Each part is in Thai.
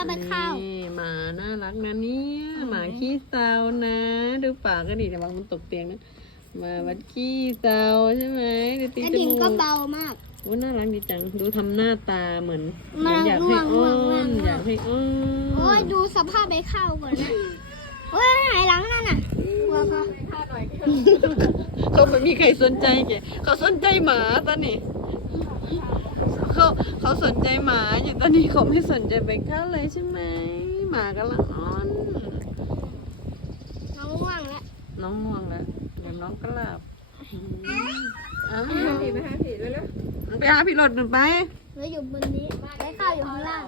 ไปข้าวนี่หมาน่ารักนะเนี่ยหมาขี้เศร้านะดูปากก็ดีแต่บางมันตกเตียงนะหมาวัดขี้เศร้าใช่ไหมดูตีกระจดิ่งมูก็กเบามากว่าน่ารักดีจังดูทำหน้าตาเหมือนมันอยากให้อ้ง่อวงนอยากให้อ้อนโอ้ยดูสภาพไปข้าวก่อนนะโอ้ยหายหลังนั่นน่ะกลัวค่ะเขาไม่มีใครสนใจแกเขาสนใจหมาตอนนี้เขาสนใจหมาอยู่ตอนนี้เขาไม่สนใจไปเข้าเลยใช่ไหมหมากำลังอ้อนน้องง่วงแล้วน้องง่วงแล้วเดี๋ยวน้องก็หลับอ้าวผีไปหาผีเลยแล้วไปหาพี่รถหนึ่งไปเหลืออยู่บนนี้ไปข้าวอยู่ข้างล่าง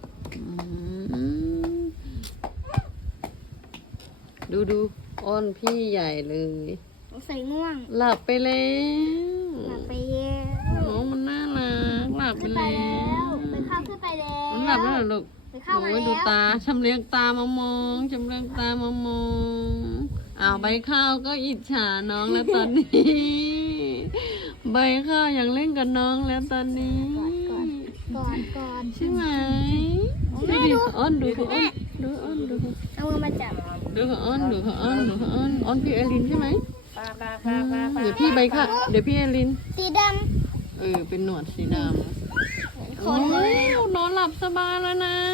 ดูอ้อนพี่ใหญ่เลยใส่ง่วงหลับไปแล้วหลับไปเย็นน้องมันน่ารักหลับไปขึ้นไปแล้แล้ววไปข้าวขึ้นไปแล้วมันหลับแล้วเหรอลูกไปข้าวมาโอ้ยแล้วดูตาชำเลืองตามามองชำเลืองตามามองอ้าวใบข้าวก็อิจฉาน้องแล้วตอนนี้ ใบข้าวอยากเล่นกับน้องแล้วตอนนี้ก่อนใช่ไหมดูดิอ้อนดูเขาอ้อนดูอ้อนดูเขาเอามือมาจับดูเขาอ้อนดูเขาอ้อนดูเขาอ้อนอ้อนพี่เอลินใช่ไหมปลาเดี๋ยวพี่ใบข้าวเดี๋ยวพี่เอลินสีดเป็นหนวดสีดำำคนเลยโอ้นอนหลับสบายแล้วนะ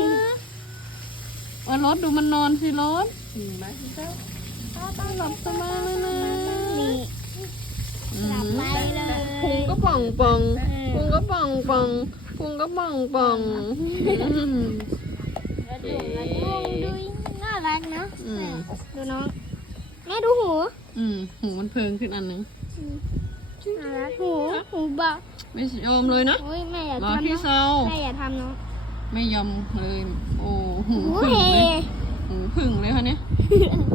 รถดูมันนอนสิรถไหมหลับสบายแล้วนะนี่หลับไปเลยพุงก็ป่องป่องพุงก็ป่องป่องพุงก็ป่องป่องดูน่ารักนะอืมดูน้องแม่ดูหูหูมันเพิงขึ้นอันหนึงน่ารักหูเบาไม่ยอมเลยนะโอ้ยแม่อย่าหมาทำพี่น้องเศร้าแม่อย่าทำน้องไม่ยอมเลย โอ้หูหูพึ่งเฮเลยหูพึ่งเลยค่ะเนี่ย